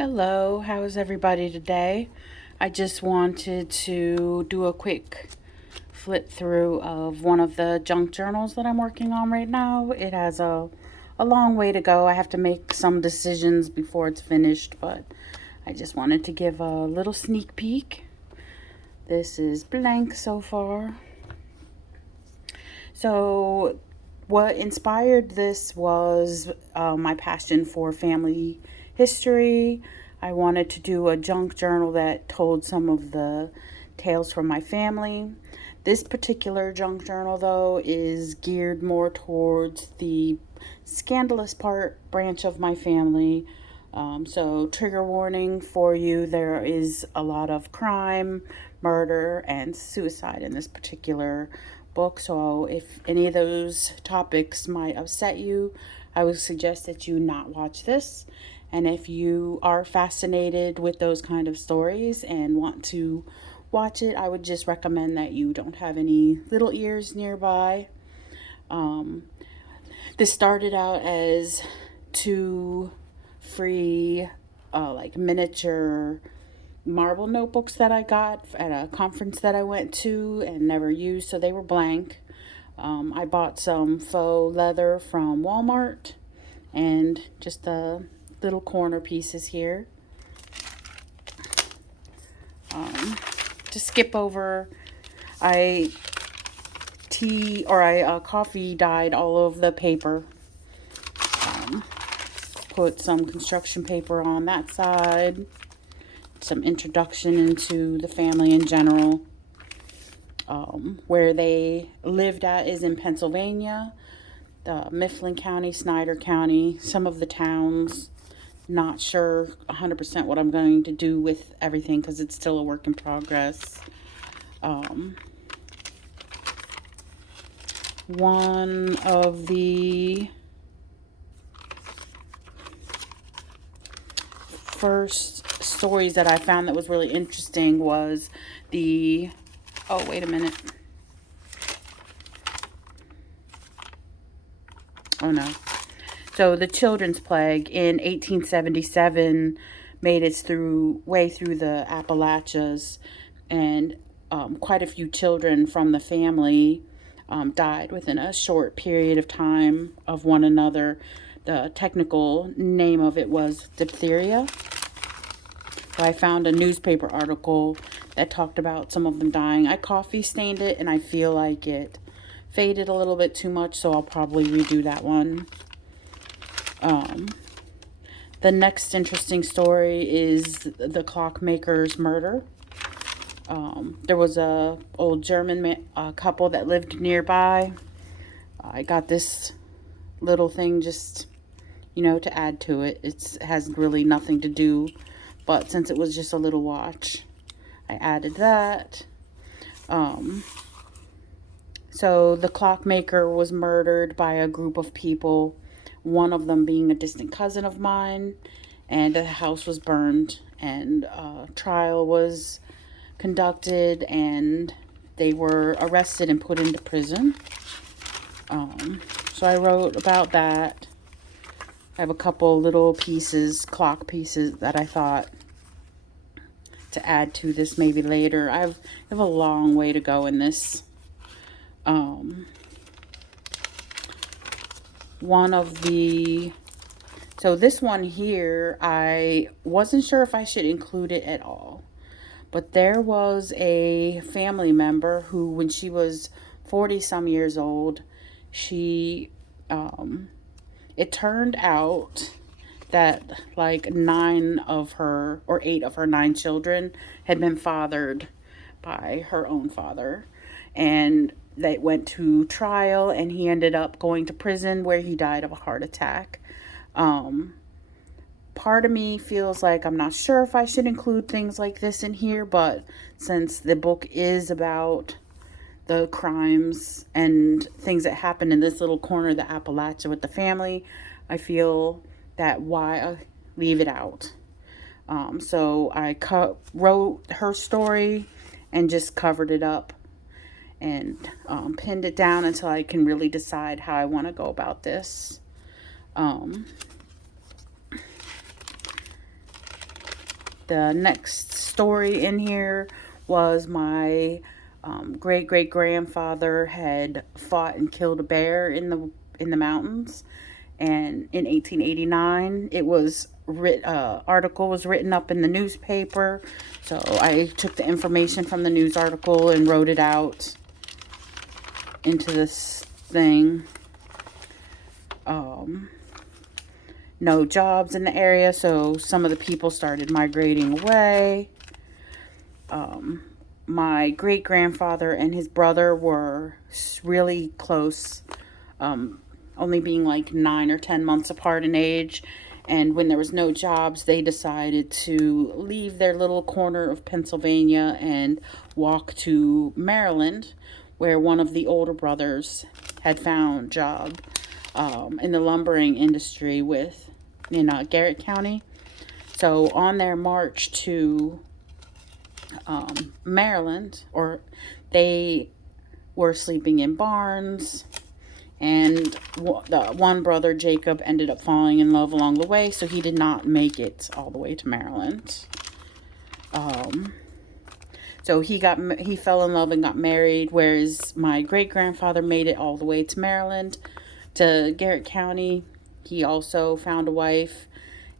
Hello, how is everybody today? I just wanted to do a quick flip through of one of the junk journals that I'm working on right now. It has a long way to go. I have to make some decisions before it's finished, but I just wanted to give a little sneak peek. This is blank so far. So, what inspired this was my passion for family history. I wanted to do a junk journal that told some of the tales from my family. This particular junk journal, though, is geared more towards the scandalous branch of my family. So, trigger warning for you, there is a lot of crime, murder, and suicide in this particular book. So, if any of those topics might upset you, I would suggest that you not watch this. And if you are fascinated with those kind of stories and want to watch it, I would just recommend that you don't have any little ears nearby. This started out as two free, like miniature marble notebooks that I got at a conference that I went to and never used, so they were blank. I bought some faux leather from Walmart and just the little corner pieces here. To skip over, I coffee dyed all of the paper. Put some construction paper on that side. Some introduction into the family in general. Where they lived at is in Pennsylvania, Mifflin County, Snyder County, some of the towns. Not sure 100% what I'm going to do with everything because it's still a work in progress. One of the first stories that I found that was really interesting was oh, wait a minute. Oh, no. So the children's plague in 1877 made its way through the Appalachias, and quite a few children from the family died within a short period of time of one another. The technical name of it was diphtheria. I found a newspaper article that talked about some of them dying. I coffee stained it, and I feel like it faded a little bit too much, so I'll probably redo that one. The next interesting story is the clockmaker's murder. There was a old German couple that lived nearby. I got this little thing just, to add to it. It has really nothing to do, but since it was just a little watch, I added that. So the clockmaker was murdered by a group of people, one of them being a distant cousin of mine, and the house was burned, and a trial was conducted, and they were arrested and put into prison. So I wrote about that. I have a couple little clock pieces that I thought to add to this maybe later. I have a long way to go in this. So this one here, I wasn't sure if I should include it at all. But there was a family member who, when she was 40 some years old, it turned out that like 8 of her 9 children had been fathered by her own father. And they went to trial, and he ended up going to prison where he died of a heart attack. Part of me feels like I'm not sure if I should include things like this in here, but since the book is about the crimes and things that happened in this little corner of the Appalachia with the family, I feel that why leave it out. So I wrote her story and just covered it up and pinned it down until I can really decide how I want to go about this. the next story in here was my great-great-grandfather had fought and killed a bear in the mountains, and in 1889 it was article was written up in the newspaper. So I took the information from the news article and wrote it out into this thing. No jobs in the area, so some of the people started migrating away. My great-grandfather and his brother were really close, only being like 9 or 10 months apart in age. And when there was no jobs, they decided to leave their little corner of Pennsylvania and walk to Maryland, where one of the older brothers had found a job in the lumbering industry in Garrett County. So on their march to Maryland, they were sleeping in barns, and the one brother, Jacob, ended up falling in love along the way, so he did not make it all the way to Maryland. So he fell in love and got married, whereas my great-grandfather made it all the way to Maryland, to Garrett County. He also found a wife,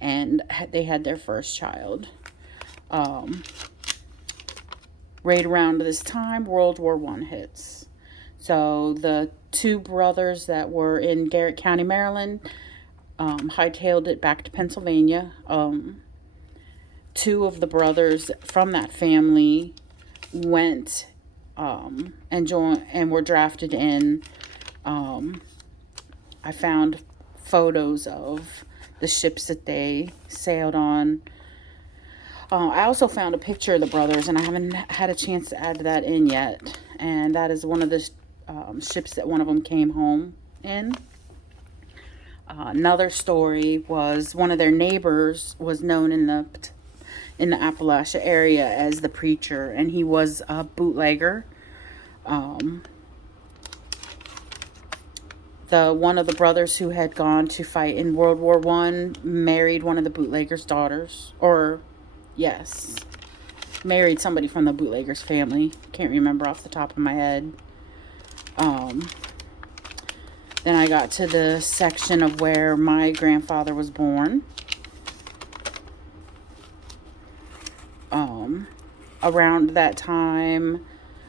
and they had their first child. Right around this time, World War I hits. So the two brothers that were in Garrett County, Maryland, hightailed it back to Pennsylvania. Two of the brothers from that family went and were drafted in. I found photos of the ships that they sailed on. I also found a picture of the brothers, and I haven't had a chance to add that in yet. And that is one of the ships that one of them came home in. Another story was one of their neighbors was known in the Appalachia area as the preacher, and he was a bootlegger. One of the brothers who had gone to fight in World War I married one of the bootlegger's daughters, married somebody from the bootlegger's family. Can't remember off the top of my head. Then I got to the section of where my grandfather was born. Around that time,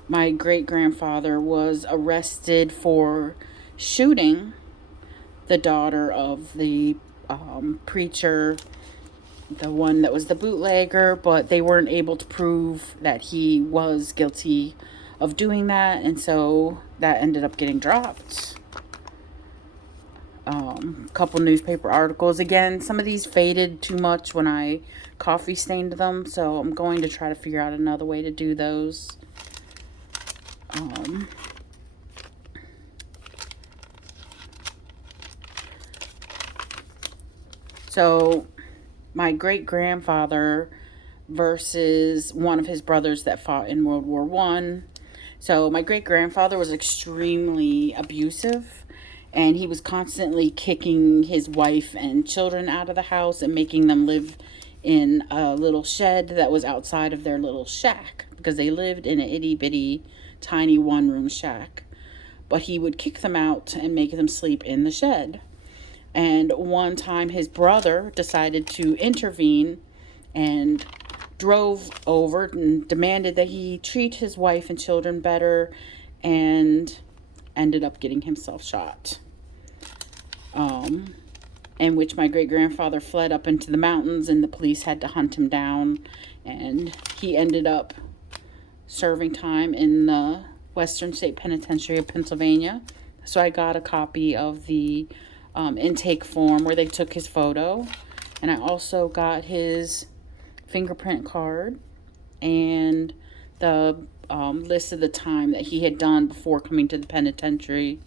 my great-grandfather was arrested for shooting the daughter of the preacher, the one that was the bootlegger, but they weren't able to prove that he was guilty of doing that, and so that ended up getting dropped. Couple newspaper articles. Again, some of these faded too much when I coffee stained them, so I'm going to try to figure out another way to do those. So my great-grandfather versus one of his brothers that fought in World War I. So my great-grandfather was extremely abusive, and he was constantly kicking his wife and children out of the house and making them live in a little shed that was outside of their little shack, because they lived in an itty-bitty, tiny one-room shack. But he would kick them out and make them sleep in the shed. And one time his brother decided to intervene and drove over and demanded that he treat his wife and children better, and ended up getting himself shot. In which my great-grandfather fled up into the mountains, and the police had to hunt him down, and he ended up serving time in the Western State Penitentiary of Pennsylvania. So I got a copy of the intake form where they took his photo, and I also got his fingerprint card and the list of the time that he had done before coming to the penitentiary.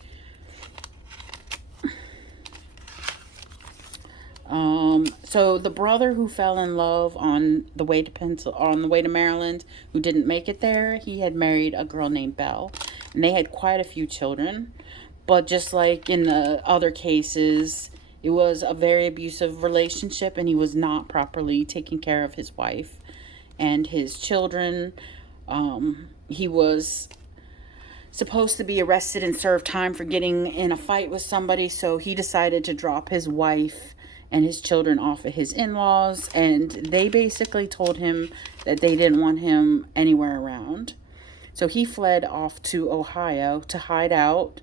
So the brother who fell in love on the way to Maryland, who didn't make it there, he had married a girl named Belle, and they had quite a few children. But just like in the other cases, It was a very abusive relationship, and he was not properly taking care of his wife and his children. He was supposed to be arrested and serve time for getting in a fight with somebody, so he decided to drop his wife and his children off at his in-laws, and they basically told him that they didn't want him anywhere around. So he fled off to Ohio to hide out,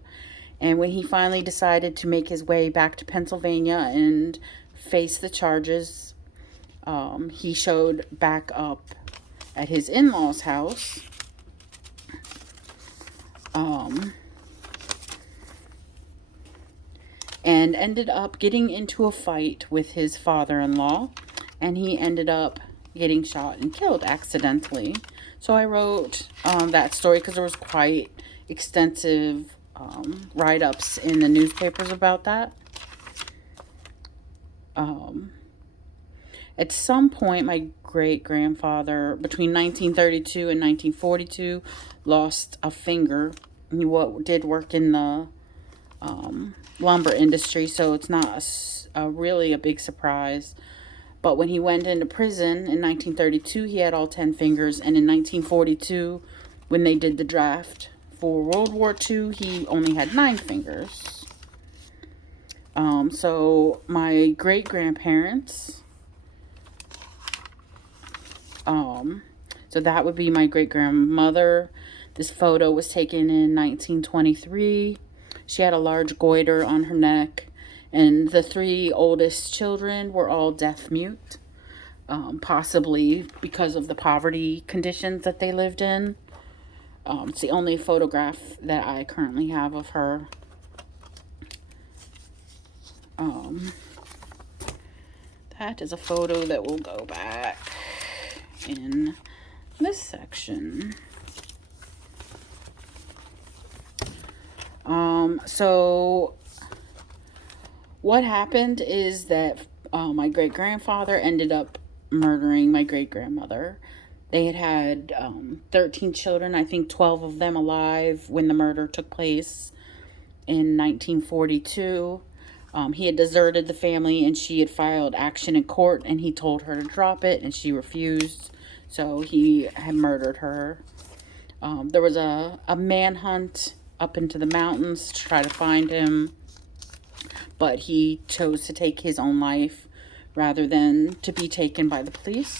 and when he finally decided to make his way back to Pennsylvania and face the charges, he showed back up at his in-laws' house. And ended up getting into a fight with his father-in-law, and he ended up getting shot and killed accidentally. So I wrote that story because there was quite extensive write-ups in the newspapers about that. At some point, my great-grandfather, between 1932 and 1942, lost a finger. He did work in the lumber industry, so it's not really a big surprise. But when he went into prison in 1932, he had all 10 fingers, and in 1942, when they did the draft for World War II, he only had 9 fingers. So my great-grandparents, so that would be my great-grandmother. This photo was taken in 1923. She had a large goiter on her neck, and the 3 oldest children were all deaf-mute, possibly because of the poverty conditions that they lived in. It's the only photograph that I currently have of her. That is a photo that will go back in this section. So what happened is that my great-grandfather ended up murdering my great-grandmother. They had 13 children, I think 12 of them alive when the murder took place in 1942. He had deserted the family, and she had filed action in court, and he told her to drop it, and she refused. So he had murdered her. There was a manhunt up into the mountains to try to find him, but he chose to take his own life rather than to be taken by the police.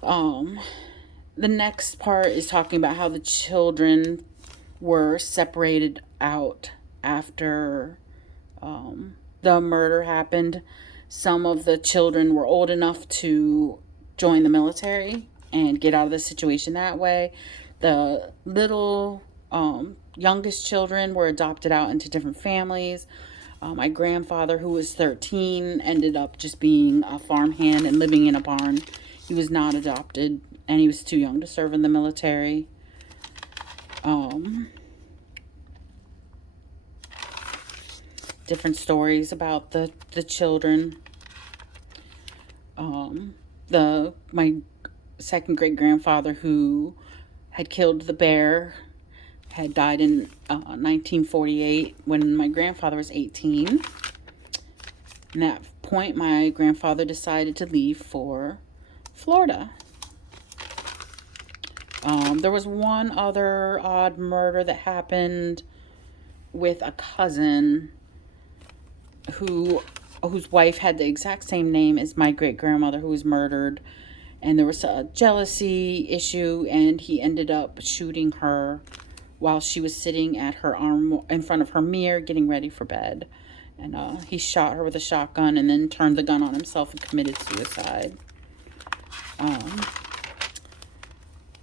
The next part is talking about how the children were separated out after the murder happened. Some of the children were old enough to join the military and get out of the situation that way. The little youngest children were adopted out into different families. My grandfather, who was 13, ended up just being a farmhand and living in a barn. He was not adopted, and he was too young to serve in the military. Different stories about the children. My second great-grandfather, who had killed the bear, had died in 1948 when my grandfather was 18. At that point, my grandfather decided to leave for Florida. There was one other odd murder that happened with a cousin whose wife had the exact same name as my great-grandmother, who was murdered. And there was a jealousy issue, and he ended up shooting her while she was sitting at her in front of her mirror getting ready for bed. And he shot her with a shotgun and then turned the gun on himself and committed suicide.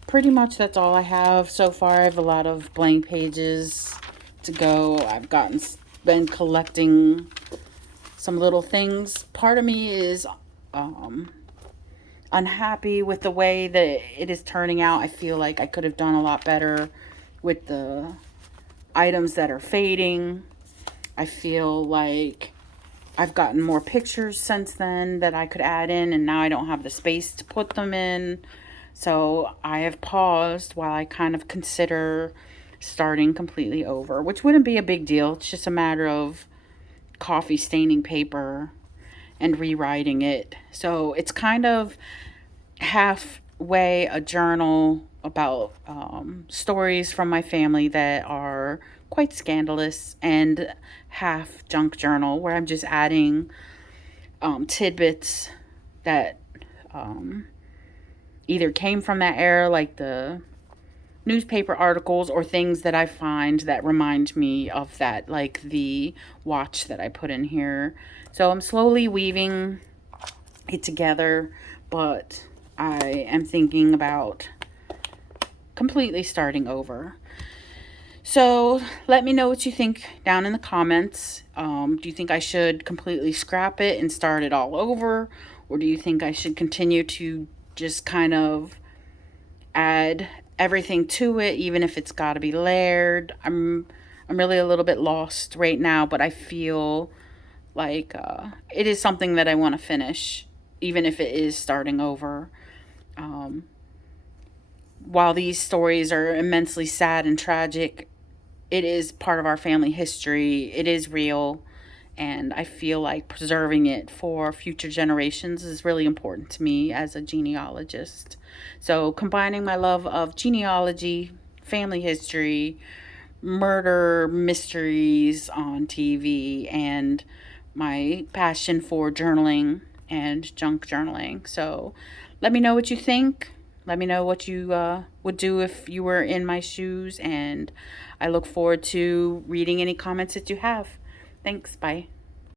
Pretty much that's all I have so far. I have a lot of blank pages to go. I've been collecting some little things. Part of me is unhappy with the way that it is turning out. I feel like I could have done a lot better with the items that are fading. I feel like I've gotten more pictures since then that I could add in, and now I don't have the space to put them in. So I have paused while I kind of consider starting completely over, which wouldn't be a big deal. It's just a matter of coffee staining paper and rewriting it. So it's kind of halfway a journal about stories from my family that are quite scandalous, and half junk journal where I'm just adding tidbits that either came from that era, like the newspaper articles, or things that I find that remind me of that, like the watch that I put in here. So I'm slowly weaving it together, but I am thinking about completely starting over. So let me know what you think down in the comments. Do you think I should completely scrap it and start it all over? Or do you think I should continue to just kind of add everything to it, even if it's got to be layered? I'm really a little bit lost right now, but I feel like it is something that I want to finish, even if it is starting over. Um, while these stories are immensely sad and tragic, it is part of our family history. It is real. And I feel like preserving it for future generations is really important to me as a genealogist. So, combining my love of genealogy, family history, murder mysteries on TV, and my passion for journaling and junk journaling. So, let me know what you think. Let me know what you would do if you were in my shoes, and I look forward to reading any comments that you have. Thanks. Bye.